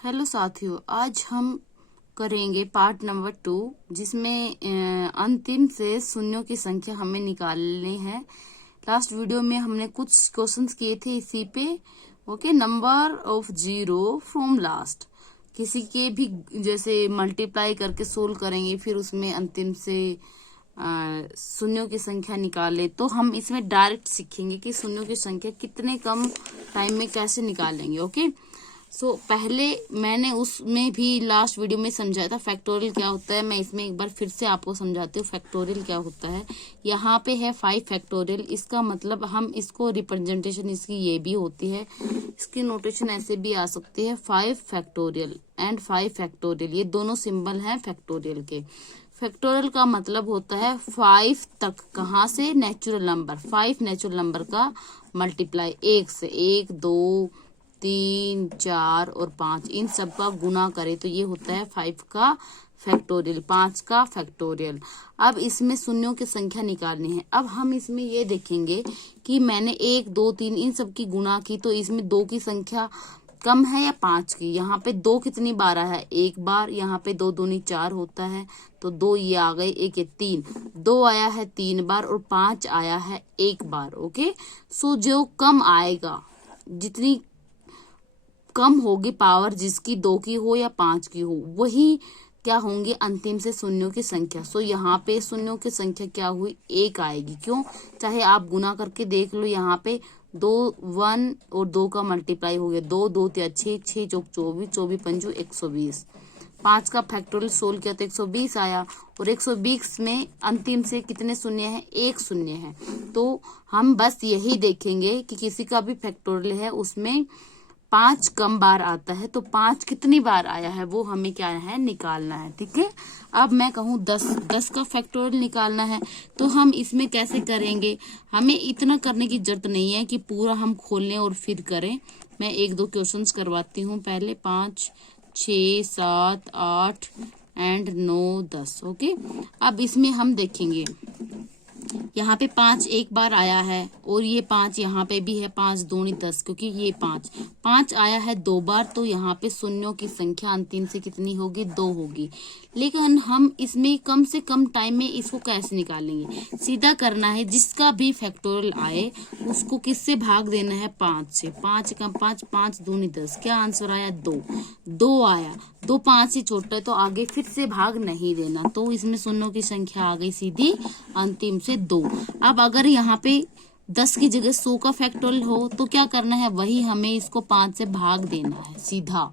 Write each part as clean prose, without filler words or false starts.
Hello साथियों, आज हम करेंगे पार्ट नंबर 2 जिसमें अंतिम से शून्यों की संख्या हमें निकालनी है। लास्ट वीडियो में हमने कुछ क्वेश्चंस किए थे इसी पे। Okay, number of zero from last, किसी के भी जैसे मल्टीप्लाई करके सोल्व करेंगे, फिर उसमें अंतिम से शून्यों की संख्या निकाले। तो हम इसमें डायरेक्ट सीखेंगे कि शून्यों की संख्या कितने कम टाइम में कैसे निकालेंगे। ओके, पहले मैंने उसमें भी लास्ट वीडियो में समझाया था फैक्टोरियल क्या होता है। मैं इसमें एक बार फिर से आपको समझाती हूँ फैक्टोरियल क्या होता है। यहाँ पे है 5 फैक्टोरियल, इसका मतलब हम इसको रिप्रेजेंटेशन इसकी ये भी होती है, इसकी नोटेशन ऐसे भी आ सकती है 5 फैक्टोरियल एंड 5 फैक्टोरियल, ये दोनों सिंबल हैं फैक्टोरियल के। फैक्टोरियल का मतलब होता है 5 तक, कहाँ से, नेचुरल नंबर, 5 नेचुरल नंबर का मल्टीप्लाई, 1 से 1 2 3 4 और 5, इन सब का गुना करे तो ये होता है 5 का फैक्टोरियल, 5 का फैक्टोरियल। अब इसमें शून्यों की संख्या निकालनी है। अब हम इसमें ये देखेंगे कि मैंने 1 2 3 इन सब की गुना की, तो इसमें 2 की संख्या कम है या 5 की। यहाँ पे 2 कितनी बार आया है, 1 बार। यहाँ पे 2 दूनी 4 होता है, तो 2 ये आ गए, 1 ये 3, 2 आया है 3 बार और 5 आया है 1 बार। ओके, सो जो कम आएगा, जितनी कम होगी पावर जिसकी 2 की हो या 5 की हो, वही क्या होंगे अंतिम से शून्यों की संख्या। सो यहाँ पे शून्यों की संख्या क्या हुई, 1 आएगी। क्यों, चाहे आप गुना करके देख लो। यहाँ पे 2 1 और 2 का मल्टीप्लाई हो गया, 2 2 6 6 चौक 24, 24 पंजू 120। 5 का फैक्टोरियल सोल्व किया तो 120 आया, और 120 में अंतिम से कितने शून्य है, 1 शून्य है। तो हम बस यही देखेंगे कि किसी का भी फैक्टोरियल है उसमें 5 कम बार आता है, तो 5 कितनी बार आया है वो हमें क्या है, निकालना है। ठीक है, अब मैं कहूँ 10 का फैक्टोरियल निकालना है, तो हम इसमें कैसे करेंगे। हमें इतना करने की जरूरत नहीं है कि पूरा हम खोल लें और फिर करें। मैं 1 2 क्वेश्चंस करवाती हूँ पहले। 5 6 7 8 एंड 9 10। ओके, अब इसमें हम देखेंगे यहाँ पे 5 एक बार आया है, और ये 5 यहाँ पे भी है, 5 दूनी 10, क्योंकि ये 5 आया है 2 बार, तो यहाँ पे शून्यों की संख्या अंतिम से कितनी होगी, 2 होगी। लेकिन हम इसमें कम से कम टाइम में इसको कैसे निकालेंगे, सीधा करना है। जिसका भी फैक्टोरियल आए उसको किससे भाग देना है, 5 से। 5 कम 5, 5 दूनी 10, क्या आंसर आया, 2 आया। 2 5 से छोटा है तो आगे फिर से भाग नहीं देना, तो इसमें शून्यों की संख्या आ गई सीधी अंतिम से 2। अब अगर यहाँ पे 10 की जगह 100 का फैक्टोरियल हो तो क्या करना है, वही हमें इसको 5 से भाग देना है सीधा।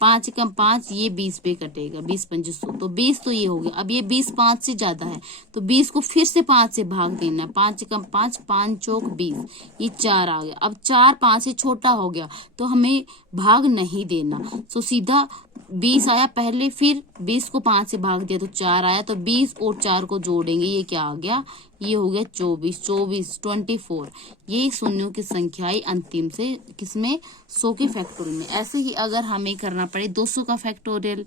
5 कम 5, ये 20 पे कटेगा, 20 5 100, तो 20 तो ये हो गया। अब ये 20 5 से ज्यादा है, तो 20 को फिर से 5 से भाग देना है। 5 कम 5, 5 चौक 20, ये 4 आ गया। अब 4 5 से छोटा हो गया तो हमें भाग नहीं देना, तो सीधा 20 आया पहले, फिर 20 को 5 से भाग दिया तो 4 आया, तो 20 और 4 को जोड़ेंगे, ये क्या आ गया, ये हो गया 24 24। ये शून्यों की संख्या आई अंतिम से किसमें, 100 के फैक्टोरियल में। ऐसे ही अगर हमें करना पड़े 200 का फैक्टोरियल,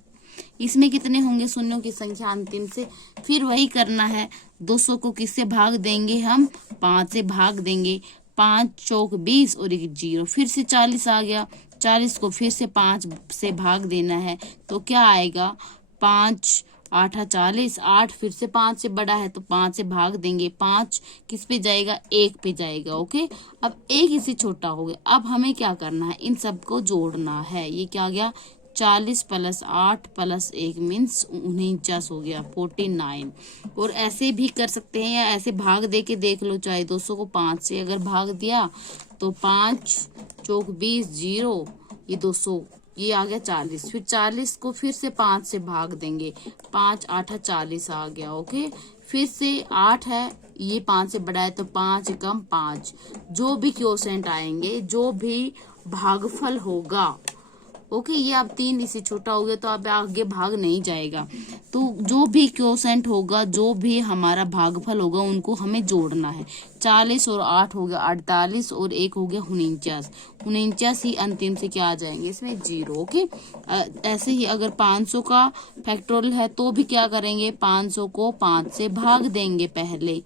इसमें कितने होंगे शून्यों की संख्या अंतिम से, फिर वही करना है। 200 को किससे भाग देंगे, हम 5 से भाग देंगे। 5 चौक 20 और 1 0, फिर से 40 आ गया। 40 को फिर से 5 से भाग देना है, तो क्या आएगा, 5 8 40, 8 फिर से 5 से बड़ा है तो 5 से भाग देंगे। 5 किस पे जाएगा, 1 पे जाएगा। ओके, अब 1 इससे छोटा हो गया। अब हमें क्या करना है, इन सबको जोड़ना है। ये क्या गया, 40 + 8 + 1 मीन्स 49 हो गया, 49। और ऐसे भी कर सकते हैं, या ऐसे भाग दे के देख लो। चाहे 200 को 5 से अगर भाग दिया तो 5 चौक 20 0, ये 200, ये आ गया 40। फिर 40 को फिर से 5 से भाग देंगे, 5 8 40 आ गया। ओके, फिर से 8 है, ये 5 से बड़ा है तो 5 कम 5। जो भी क्वोशेंट आएंगे, जो भी भागफल होगा, ओके, ये अब 3 इससे छोटा हो गया तो अब आगे भाग नहीं जाएगा। तो जो भी क्वोशेंट होगा, जो भी हमारा भागफल होगा, उनको हमें जोड़ना है। 40 और 8 हो गया 48, और 1 हो गया 49। 49 ही अंतिम से क्या आ जाएंगे, इसमें 0। ओके, ऐसे ही अगर 500 का फैक्टोरियल है तो भी क्या करेंगे, 500 को 5 से भाग देंगे पहले।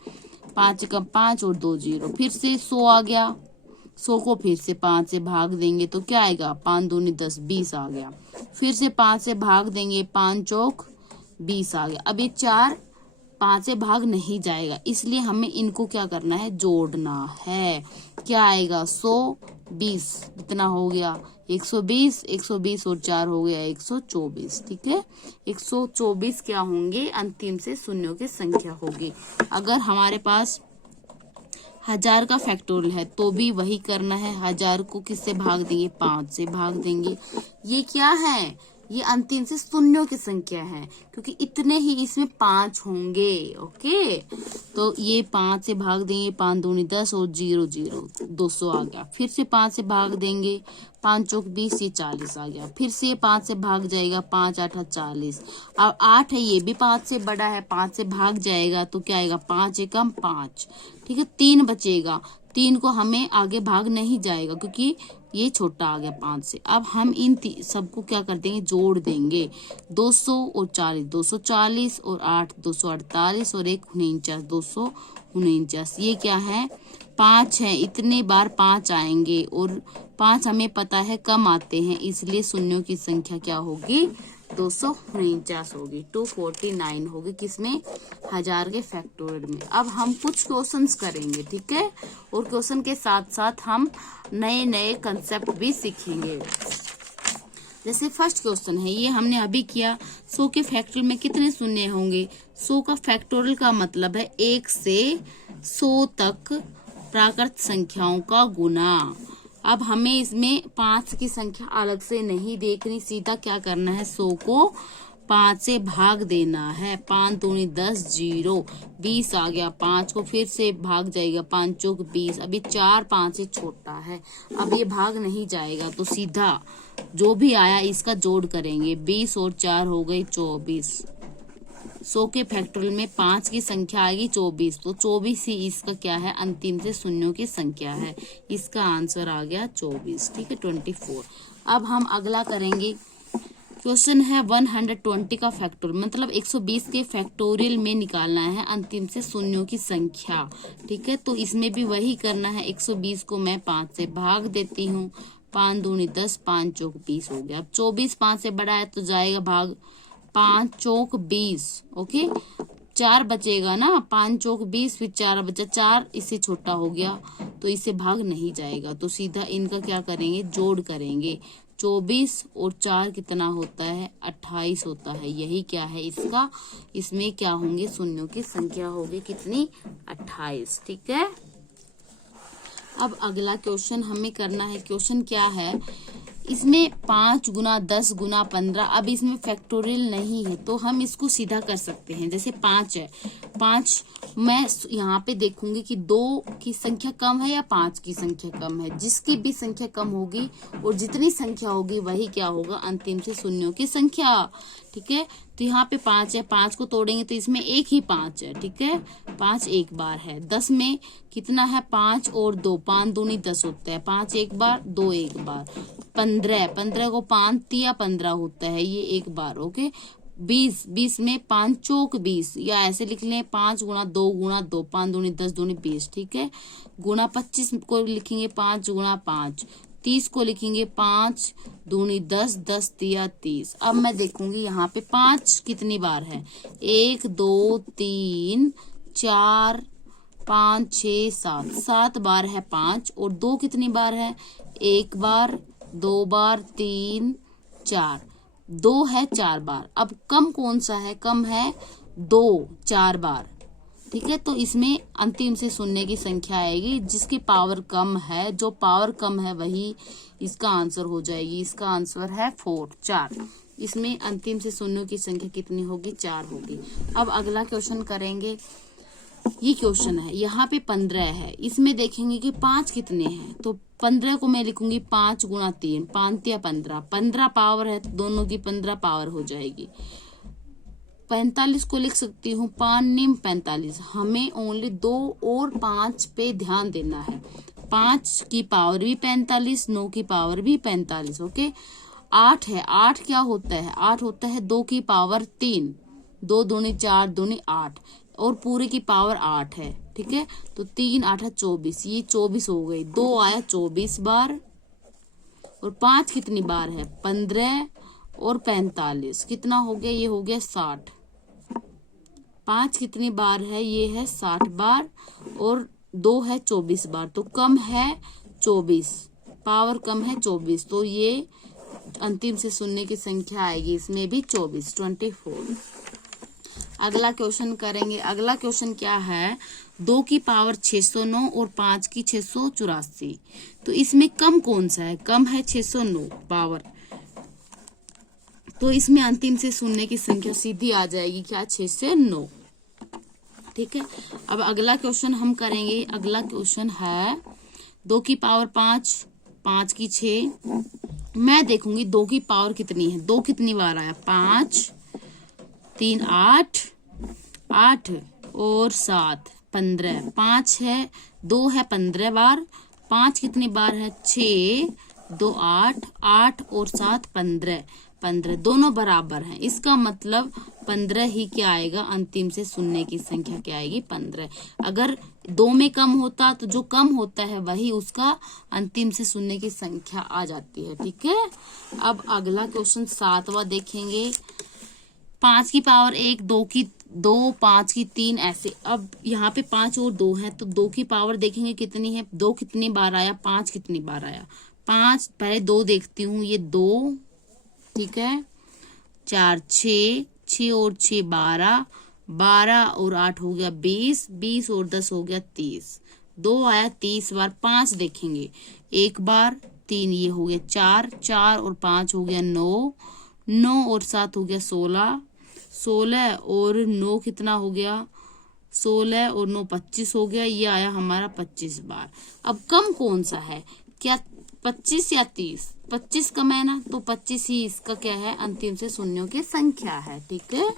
5 का 5 और 2 0, फिर से 100 आ गया। 100 को फिर से 5 से भाग देंगे तो क्या आएगा, 5 दूनी 10, 20 आ गया। फिर से 5 से भाग देंगे, 5 चौक 20 आ गया। अब ये 4 5 से भाग नहीं जाएगा, इसलिए हमें इनको क्या करना है, जोड़ना है। क्या आएगा, 100 20 कितना हो गया, 120, 120 और 4 हो गया 124। ठीक है, 124 क्या होंगे, अंतिम से शून्यों की संख्या होगी। अगर हमारे पास 1000 का फैक्टोरियल है तो भी वही करना है। 1000 को किससे भाग देंगे, 5 से भाग देंगे। ये क्या है, ये अंतिम से शून्यों की संख्या है, क्योंकि इतने ही इसमें 5 होंगे। ओके, तो ये 5 से भाग देंगे, 5 दूनी 10 और 0 0 200 आ गया। फिर से 5 से भाग देंगे, 5 चौक 20, ये 40 आ गया। फिर से 5 से भाग जाएगा, 5 8 40। अब 8 है, ये भी 5 से बड़ा है, 5 से भाग जाएगा तो क्या आएगा, 5 एकम 5। ठीक है, 3 बचेगा, 3 को हमें आगे भाग नहीं जाएगा क्योंकि ये छोटा आ गया 5 से। अब हम इन सबको क्या कर देंगे, जोड़ देंगे। 200 और 40 240 और 8 248 और 1 49 249। ये क्या है, 5 है, इतने बार 5 आएंगे और 5 हमें पता है कम आते हैं, इसलिए शून्यों की संख्या क्या होगी, 249 होगी। 249 होगी किसमें, 1000 के फैक्टोरियल में। अब हम कुछ क्वेश्चंस करेंगे, ठीक है, और क्वेश्चन के साथ साथ हम नए नए कंसेप्ट भी सीखेंगे। जैसे फर्स्ट क्वेश्चन है, ये हमने अभी किया, 100 के फैक्टोरियल में कितने शून्य होंगे। 100 का फैक्टोरियल का मतलब है 1 से 100 तक प्राकृत संख्याओं का गुना। अब हमें इसमें 5 की संख्या अलग से नहीं देखनी, सीधा क्या करना है, 100 को 5 से भाग देना है। 5 दूनी 10 0 20 आ गया। 5 को फिर से भाग जाएगा, 5 चौक 20। अभी 4 5 से छोटा है, अब ये भाग नहीं जाएगा तो सीधा जो भी आया इसका जोड़ करेंगे। 20 और 4 हो गए 24। 100 के फैक्टोरियल में 5 की संख्या आएगी 24, तो 24 ही इसका क्या है, अंतिम से शून्यों की संख्या है। इसका आंसर आ गया 24। ठीक है, 24। अब हम अगला करेंगे, क्वेश्चन है 120 का फैक्टोरियल, मतलब 120 के फैक्टोरियल में निकालना है अंतिम से शून्यों की संख्या। ठीक है, तो इसमें भी वही करना है। 120 को मैं 5 से भाग देती हूँ, 5 दूनी 10 5 चौक 20 हो गया। अब 24 5 से बड़ा है तो जाएगा भाग, 5 चौक 20। ओके, 4 बचेगा ना, 5 चौक 20, फिर 4 बचा, 4 इससे छोटा हो गया तो इससे भाग नहीं जाएगा, तो सीधा इनका क्या करेंगे, जोड़ करेंगे। 24 और 4 कितना होता है, 28 होता है। यही क्या है इसका, इसमें क्या होंगे, शून्यों की संख्या होगी कितनी, 28। ठीक है, अब अगला क्वेश्चन हमें करना है। क्वेश्चन क्या है, इसमें 5 गुना 10 गुना 15। अब इसमें फैक्टोरियल नहीं है तो हम इसको सीधा कर सकते हैं। जैसे 5 है, 5 मैं यहाँ पे देखूंगी कि 2 की संख्या कम है या 5 की संख्या कम है। जिसकी भी संख्या कम होगी और जितनी संख्या होगी वही क्या होगा, अंतिम से शून्यों की संख्या। ठीक है, तो यहाँ पे 5 है, 5 को तोड़ेंगे तो इसमें एक ही 5 है। ठीक है, 5 एक बार है। 10 में कितना है, 5 और 2, 5 दूनी 10 होता है। 5 एक बार, 2 एक बार। 15 को 5 तिया 15 होता है, ये एक बार। ओके, 20 में 5 चौक 20, या ऐसे लिख लें 5 गुना 2 गुना 2, 5 दूनी 10 दूनी 20। ठीक है, गुना 25 को लिखेंगे 5 गुना 5। 30 को लिखेंगे 5 दूनी 10 10 तिया 30। अब मैं देखूंगी यहाँ पे 5 कितनी बार है, 1 2 3 4 5 6 7, 7 बार है 5। और 2 कितनी बार है, 1 बार 2 बार 3 4, 2 है 4 बार। अब कम कौन सा है, कम है 2 4 बार। ठीक है, तो इसमें अंतिम से शून्य की संख्या आएगी जिसकी पावर कम है। जो पावर कम है वही इसका आंसर हो जाएगी। इसका आंसर है 4। इसमें अंतिम से शून्यों की संख्या कितनी होगी, 4 होगी। अब अगला क्वेश्चन करेंगे। ये क्वेश्चन है, यहाँ पे 15 है, इसमें देखेंगे कि 5 कितने हैं। तो 15 को मैं लिखूंगी 5 गुना 3, 5 तिया 15। 15 पावर है तो दोनों की 15 पावर हो जाएगी। 45 को लिख सकती हूँ 5 निम 45। हमें ओनली 2 और 5 पे ध्यान देना है। 5 की पावर भी 45, 9 की पावर भी 45। ओके, 8 है, 8 क्या होता है, 8 होता है 2 की पावर 3, 2 दूनी 4 दूनी 8, और पूरे की पावर 8 है। ठीक है। तो 3 8 24, ये 24 हो गई। 2 आया 24 बार, और 5 कितनी बार है 15, और 45 कितना हो गया, ये हो गया 60। 5 कितनी बार है, ये है 60 बार, और 2 है 24 बार, तो कम है 24, पावर कम है 24, तो ये अंतिम से शून्य की संख्या आएगी इसमें भी 24। अगला क्वेश्चन करेंगे। अगला क्वेश्चन क्या है, 2 की पावर 609 और 5 की 684, तो इसमें कम कौन सा है, कम है 609 पावर, तो इसमें अंतिम से शून्य की संख्या सीधी आ जाएगी क्या, 6 से 9, ठीक है। अब अगला क्वेश्चन हम करेंगे। अगला क्वेश्चन है 2 की पावर 5, 5 की 6, मैं देखूंगी 2 की पावर कितनी है, 2 कितनी बार आया, 5, 3 8, 8 और 7 15, 5 है, 2 है 15 बार, 5 कितनी बार है 6, 2 8, 8 और 7 15, 15 दोनों बराबर हैं, इसका मतलब 15 ही क्या आएगा, अंतिम से शून्य की संख्या क्या आएगी 15। अगर 2 में कम होता तो जो कम होता है वही उसका अंतिम से शून्य की संख्या आ जाती है, ठीक है। अब अगला क्वेश्चन 7वां देखेंगे। 5 की पावर 1, 2 की 2, 5 की 3, ऐसे। अब यहाँ पे 5 और 2 है, तो 2 की पावर देखेंगे कितनी है, 2 कितनी बार आया, 5 कितनी बार आया, 5 पहले 2 देखती हूँ, ये 2, ठीक है, 4 6, 6 और 6 12, 12 और 8 हो गया 20, 20 और 10 हो गया 30, 2 आया 30 बार। 5 देखेंगे 1 बार, 3 ये हो गया 4, 4 और 5 हो गया 9, 9 और 7 हो गया 16, 16 और 9 कितना हो गया, 16 और 9 25 हो गया, ये आया हमारा 25 बार। अब कम कौन सा है, क्या 25 या 30, 25 कम है ना, तो 25 ही इसका क्या है, अंतिम से शून्यों की संख्या है, ठीक है।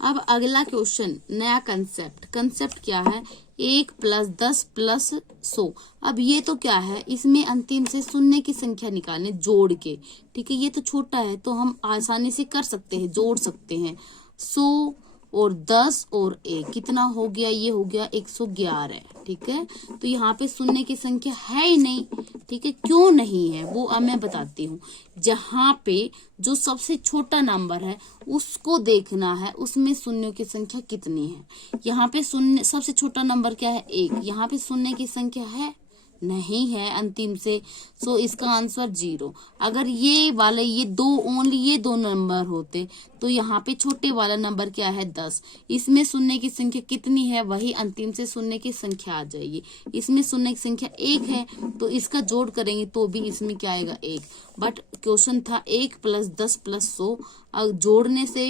अब अगला क्वेश्चन, नया कंसेप्ट क्या है, 1 + 10 + 100। अब ये तो क्या है, इसमें अंतिम से शून्य की संख्या निकालने जोड़ के, ठीक है। ये तो छोटा है तो हम आसानी से कर सकते हैं, जोड़ सकते हैं। 100 और 10 और 1 कितना हो गया, ये हो गया 111, ठीक है। तो यहाँ पे शून्य की संख्या है ही नहीं, ठीक है। क्यों नहीं है वो अब मैं बताती हूँ। जहाँ पे जो सबसे छोटा नंबर है उसको देखना है, उसमें शून्यों की संख्या कितनी है। यहाँ पे शून्य सबसे छोटा नंबर क्या है, 1, यहाँ पे शून्य की संख्या है नहीं है अंतिम से, सो इसका आंसर 0। अगर ये वाले ये दो ओनली ये 2 नंबर होते तो यहाँ पे छोटे वाला नंबर क्या है 10, इसमें शून्य की संख्या कितनी है, वही अंतिम से शून्य की संख्या आ जाएगी। इसमें शून्य की संख्या 1 है तो इसका जोड़ करेंगे तो भी इसमें क्या आएगा 1, बट क्वेश्चन था 1 + 10 + 100, अब जोड़ने से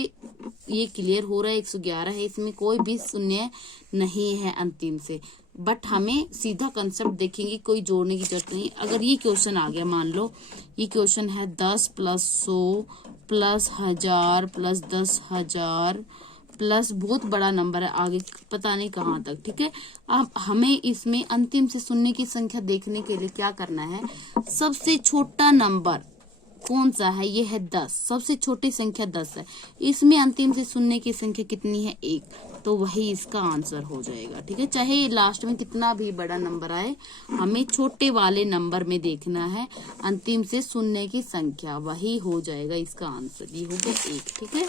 ये क्लियर हो रहा है 111 है, इसमें कोई भी शून्य नहीं है अंतिम से। बट हमें सीधा कंसेप्ट देखेंगे, कोई जोड़ने की जरूरत नहीं। अगर ये क्वेश्चन आ गया, मान लो ये क्वेश्चन है 10 + 100 + 1000 + 10,000 प्लस बहुत बड़ा नंबर है आगे पता नहीं कहाँ तक, ठीक है। अब हमें इसमें अंतिम से शून्य की संख्या देखने के लिए क्या करना है, सबसे छोटा नंबर कौन सा है, ये है 10, सबसे छोटी संख्या 10 है, इसमें अंतिम से शून्य की संख्या कितनी है 1, तो वही इसका आंसर हो जाएगा, ठीक है। चाहे लास्ट में कितना भी बड़ा नंबर आए, हमें छोटे वाले नंबर में देखना है अंतिम से शून्य की संख्या, वही हो जाएगा इसका आंसर, ये हो गया 1, ठीक है।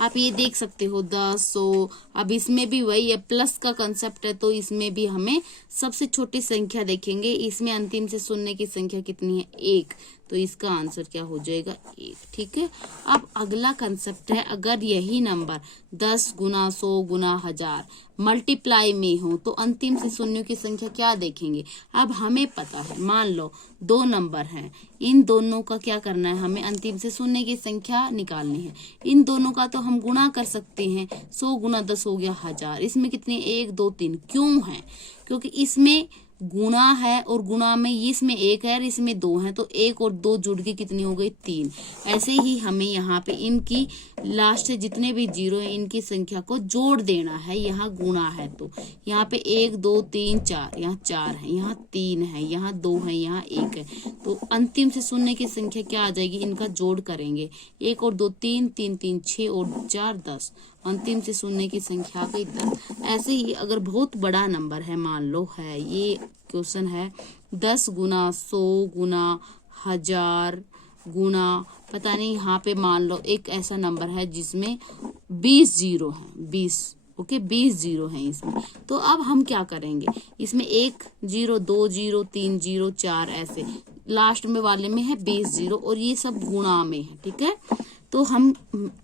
आप ये देख सकते हो 10, 100, अब इसमें भी वही है, प्लस का कंसेप्ट है तो इसमें भी हमें सबसे छोटी संख्या देखेंगे, इसमें अंतिम से शून्य की संख्या कितनी है 1, तो इसका आंसर क्या हो जाएगा 1, ठीक है। अब अगला कंसेप्ट है, अगर यही नंबर 10 गुना 100 गुना 1000 मल्टीप्लाई में हो तो अंतिम से शून्यों की संख्या क्या देखेंगे। अब हमें पता है, मान लो 2 नंबर हैं, इन दोनों का क्या करना है, हमें अंतिम से शून्य की संख्या निकालनी है। इन दोनों का तो हम गुणा कर सकते हैं, 100 गुना 10 हो गया 1000, इसमें कितने 1 2 3 क्यों है, क्योंकि इसमें गुणा है और गुणा में इसमें 1 है और इसमें 2 है, तो 1 और 2 जुड़ के कितनी हो गई 3। ऐसे ही हमें यहाँ पे इनकी लास्ट से जितने भी 0 है इनकी संख्या को जोड़ देना है, यहाँ गुणा है तो यहाँ पे 1 2 3 4, यहाँ 4 है, यहाँ 3 है, यहाँ 2 है, यहाँ 1 है, तो अंतिम से शून्य की संख्या क्या आ जाएगी, इनका जोड़ करेंगे, 1 और 2 3, 3 3 6 और 4 10, अंतिम से शून्य की संख्या गई 10। ऐसे ही अगर बहुत बड़ा नंबर है, मान लो है ये क्वेश्चन है 10 गुना 100 गुना 1000 गुना पता नहीं, यहाँ पे मान लो एक ऐसा नंबर है जिसमें 20 जीरो है, 20 ओके 20 जीरो है इसमें। तो अब हम क्या करेंगे, इसमें 1 जीरो 2 जीरो 3 जीरो 4 ऐसे लास्ट में वाले में है 20 जीरो और ये सब गुणा में है, ठीक है। तो हम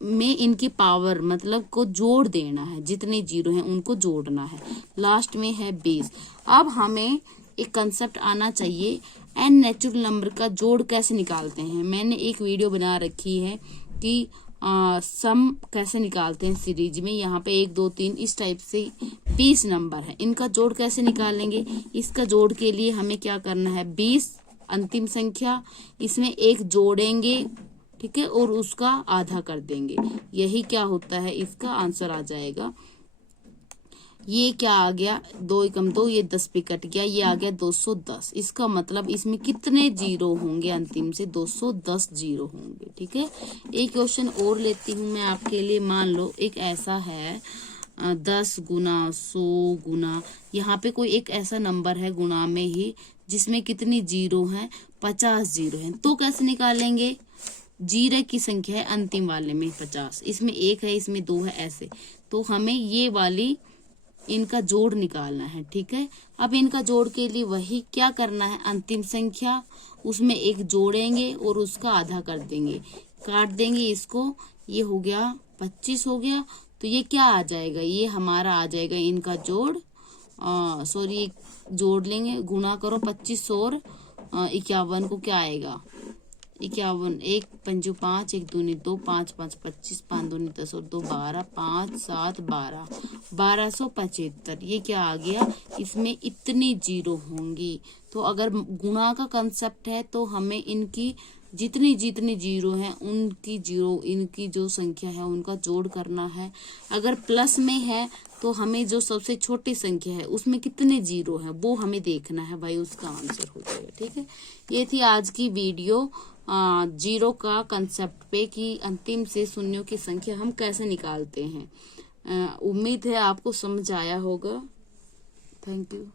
में इनकी पावर मतलब को जोड़ देना है, जितने जीरो हैं उनको जोड़ना है, लास्ट में है 20। अब हमें एक कंसेप्ट आना चाहिए, एन नेचुरल नंबर का जोड़ कैसे निकालते हैं। मैंने एक वीडियो बना रखी है कि सम कैसे निकालते हैं सीरीज में। यहाँ पे 1 2 3 इस टाइप से 20 नंबर है, इनका जोड़ कैसे निकालेंगे। इसका जोड़ के लिए हमें क्या करना है, 20 अंतिम संख्या, इसमें 1 जोड़ेंगे, ठीक है, और उसका आधा कर देंगे। यही क्या होता है, इसका आंसर आ जाएगा। ये क्या आ गया, 2 एकम 2, ये 10 पे कट गया, ये आ गया 210। इसका मतलब इसमें कितने जीरो होंगे, अंतिम से 210 जीरो होंगे, ठीक है। एक क्वेश्चन और लेती हूँ मैं आपके लिए। मान लो एक ऐसा है 10 गुना 100 गुना, यहाँ पे कोई एक ऐसा नंबर है गुणा में ही जिसमें कितनी जीरो हैं, 50 जीरो हैं। तो कैसे निकालेंगे, जीरो की संख्या है अंतिम वाले में 50, इसमें 1 है, इसमें 2 है, ऐसे। तो हमें ये वाली इनका जोड़ निकालना है, ठीक है। अब इनका जोड़ के लिए वही क्या करना है, अंतिम संख्या उसमें 1 जोड़ेंगे और उसका आधा कर देंगे, काट देंगे इसको, ये हो गया 25 हो गया। तो ये क्या आ जाएगा, ये हमारा आ जाएगा इनका जोड़, सॉरी जोड़ लेंगे, गुणा करो 25 और 51 को, क्या आएगा 51, 1 पंजू 5, 1 दूनी 2, 5 5 25, 5 दूनी 10 और 2 12, 5 7 12, 1275। ये क्या आ गया, इसमें इतनी जीरो होंगी। तो अगर गुणा का कंसेप्ट है तो हमें इनकी जितनी जितनी जीरो हैं उनकी जीरो, इनकी जो संख्या है उनका जोड़ करना है। अगर प्लस में है तो हमें जो सबसे छोटी संख्या है उसमें कितने जीरो हैं वो हमें देखना है भाई, उसका आंसर हो जाएगा, ठीक है। ये थी आज की वीडियो जीरो का कंसेप्ट पे कि अंतिम से शून्यों की संख्या हम कैसे निकालते हैं। उम्मीद है आपको समझ आया होगा। Thank you.